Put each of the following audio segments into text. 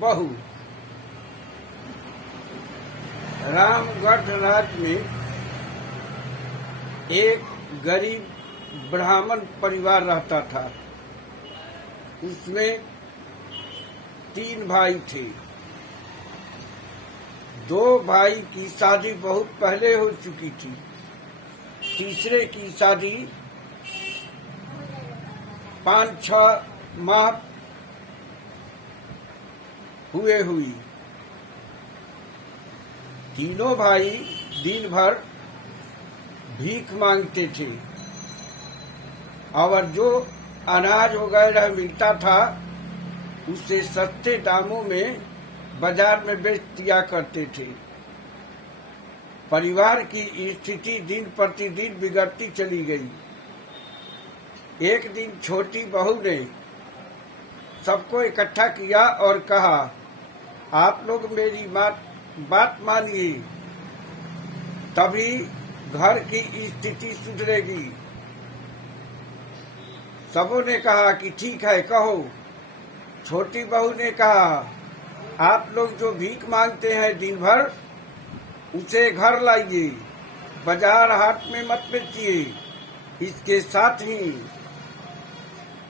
बहू। रामगढ़ राज्य में एक गरीब ब्राह्मण परिवार रहता था। उसमें 3 भाई थे। 2 भाई की शादी बहुत पहले हो चुकी थी। तीसरे की शादी 5-6 माह हुई। तीनों भाई दिन भर भीख मांगते थे और जो अनाज वगैरह मिलता था उसे सस्ते दामों में बाजार में बेच दिया करते थे। परिवार की स्थिति दिन प्रतिदिन बिगड़ती चली गई। एक दिन छोटी बहू ने सबको इकट्ठा किया और कहा, आप लोग मेरी बात मानिए, तभी घर की स्थिति सुधरेगी। सबों ने कहा कि ठीक है, कहो। छोटी बहू ने कहा, आप लोग जो भीख मांगते हैं दिन भर, उसे घर लाइए, बाजार हाट में मत बेचिए। इसके साथ ही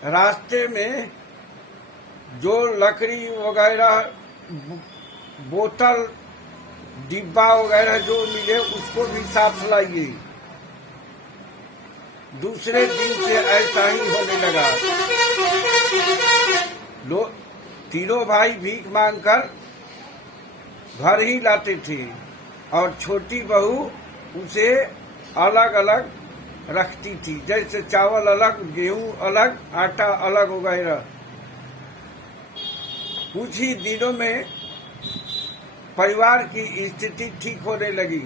रास्ते में जो लकड़ी वगैरह, बोतल, डिब्बा वगैरह जो मिले उसको भी साथ लाइए। दूसरे दिन से ऐसा ही होने लगा। तीनों भाई भीख मांगकर घर ही लाते थे और छोटी बहू उसे अलग अलग रखती थी, जैसे चावल अलग, गेहूं अलग, आटा अलग वगैरह। कुछ ही दिनों में परिवार की स्थिति ठीक होने लगी।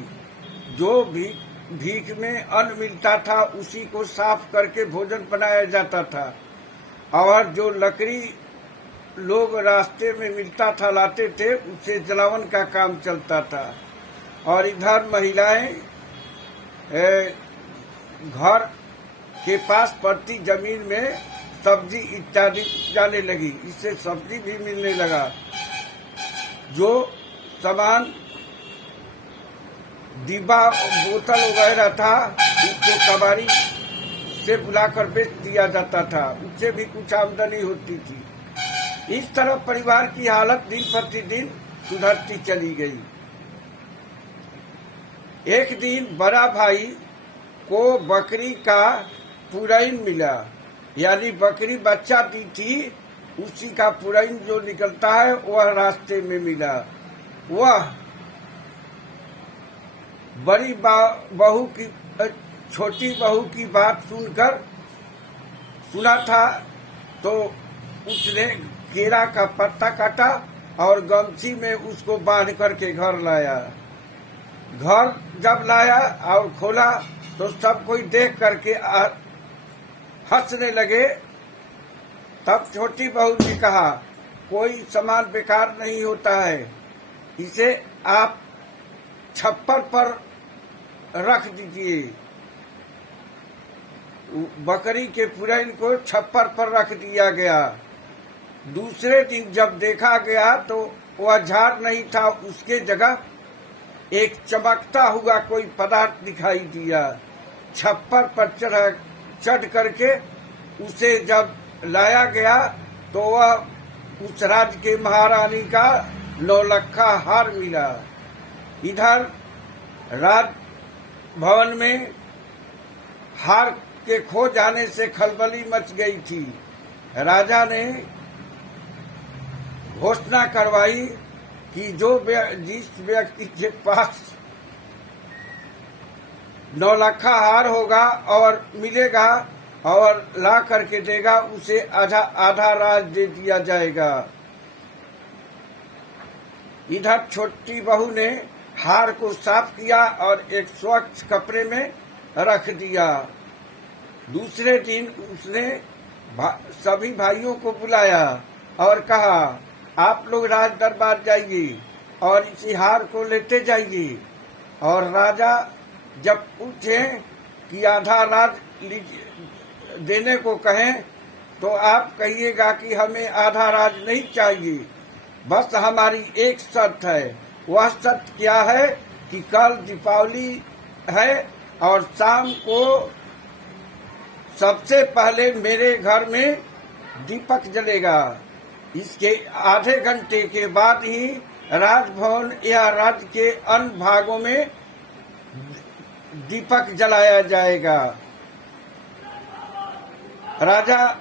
जो भीख में अन्न मिलता था उसी को साफ करके भोजन बनाया जाता था और जो लकड़ी लोग रास्ते में मिलता था लाते थे उससे जलावन का काम चलता था। और इधर महिलाएं घर के पास पड़ती जमीन में सब्जी इत्यादि जाने लगी। इससे सब्जी भी मिलने लगा। जो सामान डिब्बा बोतल वगैरह था उसको कबाड़ी से बुलाकर बेच दिया जाता था, उससे भी कुछ आमदनी होती थी। इस तरह परिवार की हालत दिन प्रतिदिन सुधरती चली गई। एक दिन बड़ा भाई को बकरी का पुरैन मिला, यानी बकरी बच्चा दी थी, उसी का पुरैन जो निकलता है वह रास्ते में मिला। वह बड़ी बहू की छोटी बहू की बात सुना था तो उसने केरा का पत्ता काटा और गमछी में उसको बांध करके घर लाया। घर जब लाया और खोला तो सब कोई देख करके हंसने लगे। तब छोटी बहू ने कहा, कोई सामान बेकार नहीं होता है, इसे आप छप्पर पर रख दीजिए। बकरी के पुरैन को छप्पर पर रख दिया गया। दूसरे दिन जब देखा गया तो वह झाड़ नहीं था, उसके जगह एक चमकता हुआ कोई पदार्थ दिखाई दिया। छप्पर पर चढ़ करके उसे जब लाया गया तो वह उस राज्य के महारानी का 9 लक्खा हार मिला। इधर राज भवन में हार के खो जाने से खलबली मच गई थी। राजा ने घोषणा करवाई कि जिस व्यक्ति के पास 9 लक्खा हार होगा और मिलेगा और ला करके देगा, उसे आधा राज दे दिया जाएगा। इधर छोटी बहू ने हार को साफ किया और एक स्वच्छ कपड़े में रख दिया। दूसरे दिन उसने सभी भाइयों को बुलाया और कहा, आप लोग राज दरबार जाइए और इसी हार को लेते जाइए। और राजा जब पूछे कि आधा राज देने को कहें तो आप कहिएगा कि हमें आधा राज नहीं चाहिए, बस हमारी एक शर्त है। वह शर्त क्या है कि कल दीपावली है और शाम को सबसे पहले मेरे घर में दीपक जलेगा। इसके आधे घंटे के बाद ही राजभवन या राज्य के अन्य भागों में दीपक जलाया जाएगा। राजा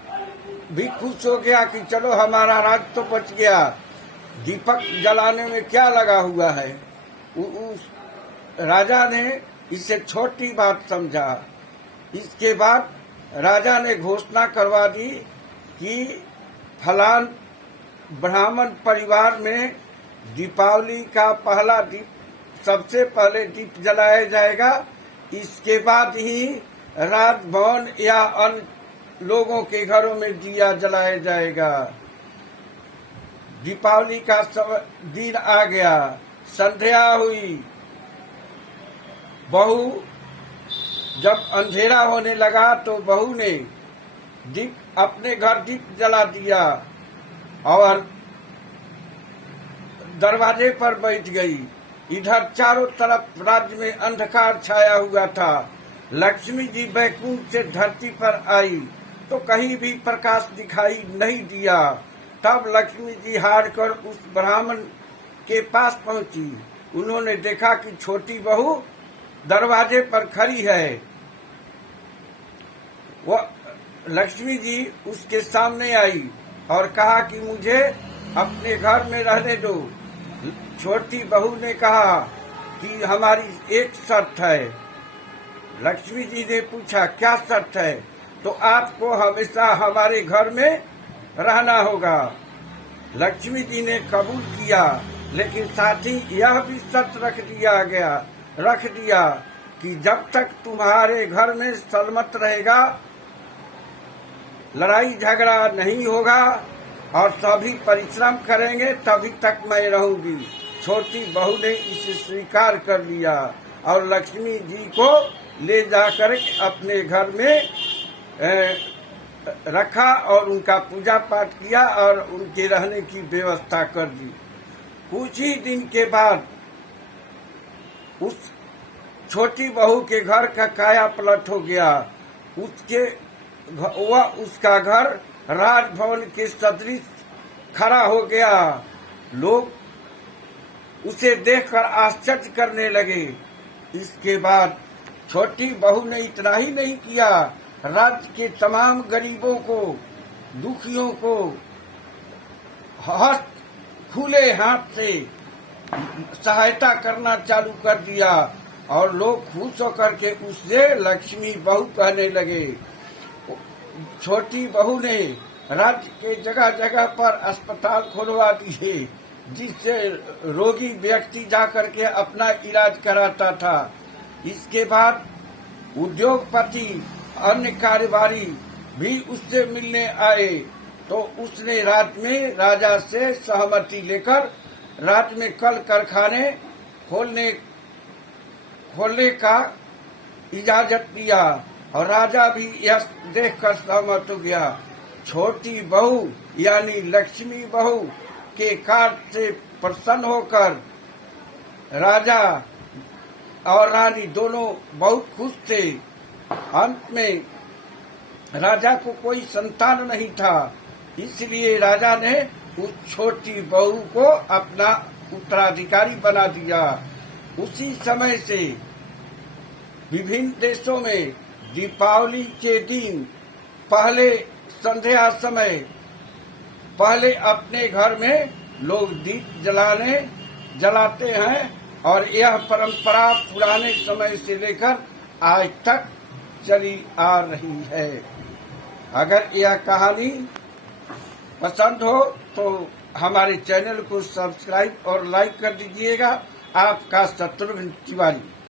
भी खुश हो गया कि चलो हमारा राज तो बच गया, दीपक जलाने में क्या लगा हुआ है। उस राजा ने इसे छोटी बात समझा। इसके बाद राजा ने घोषणा करवा दी कि फलान ब्राह्मण परिवार में दीपावली का पहला दीप सबसे पहले दीप जलाया जाएगा। इसके बाद ही राजभवन या अन्य लोगों के घरों में दिया जलाया जाएगा। दीपावली का दिन आ गया, संध्या हुई। बहू जब अंधेरा होने लगा तो बहू ने दीप अपने घर दीप जला दिया और दरवाजे पर बैठ गई। इधर चारों तरफ राज्य में अंधकार छाया हुआ था। लक्ष्मी जी बैकुंठ से धरती पर आई तो कहीं भी प्रकाश दिखाई नहीं दिया। तब लक्ष्मी जी हार कर उस ब्राह्मण के पास पहुंची। उन्होंने देखा कि छोटी बहू दरवाजे पर खड़ी है। वह लक्ष्मी जी उसके सामने आई और कहा कि मुझे अपने घर में रहने दो। छोटी बहू ने कहा कि हमारी एक शर्त है। लक्ष्मी जी ने पूछा क्या शर्त है? तो आपको हमेशा हमारे घर में रहना होगा। लक्ष्मी जी ने कबूल किया, लेकिन साथ ही यह भी शर्त रख दिया कि जब तक तुम्हारे घर में सलमत रहेगा, लड़ाई झगड़ा नहीं होगा और सभी परिश्रम करेंगे, तभी तक मैं रहूंगी। छोटी बहू ने इसे स्वीकार कर लिया और लक्ष्मी जी को ले जाकर अपने घर में रखा और उनका पूजा पाठ किया और उनके रहने की व्यवस्था कर दी। कुछ ही दिन के बाद उस छोटी बहू के घर का काया पलट हो गया। उसका घर राजभवन के सदृश खड़ा हो गया। लोग उसे देखकर आश्चर्य करने लगे। इसके बाद छोटी बहू ने इतना ही नहीं किया, राज्य के तमाम गरीबों को, दुखियों को खुले हाथ से सहायता करना चालू कर दिया और लोग खुश होकर के उससे लक्ष्मी बहू कहने लगे। छोटी बहू ने राज्य के जगह जगह पर अस्पताल खुलवा दिए, जिससे रोगी व्यक्ति जाकर के अपना इलाज कराता था। इसके बाद उद्योगपति, अन्य कारोबारी भी उससे मिलने आए, तो उसने राज्य में राजा से सहमति लेकर राज्य में कल कारखाने खोलने का इजाजत दिया और राजा भी यह देखकर सहमत हो गया। छोटी बहू यानी लक्ष्मी बहू के कार्य से प्रसन्न होकर राजा और रानी दोनों बहुत खुश थे। अंत में राजा को कोई संतान नहीं था, इसलिए राजा ने उस छोटी बहू को अपना उत्तराधिकारी बना दिया। उसी समय से विभिन्न देशों में दीपावली के दिन पहले संध्या समय पहले अपने घर में लोग दीप जलाते हैं और यह परंपरा पुराने समय से लेकर आज तक चली आ रही है। अगर यह कहानी पसंद हो तो हमारे चैनल को सब्सक्राइब और लाइक कर दीजिएगा। आपका शत्रुघ्न तिवारी।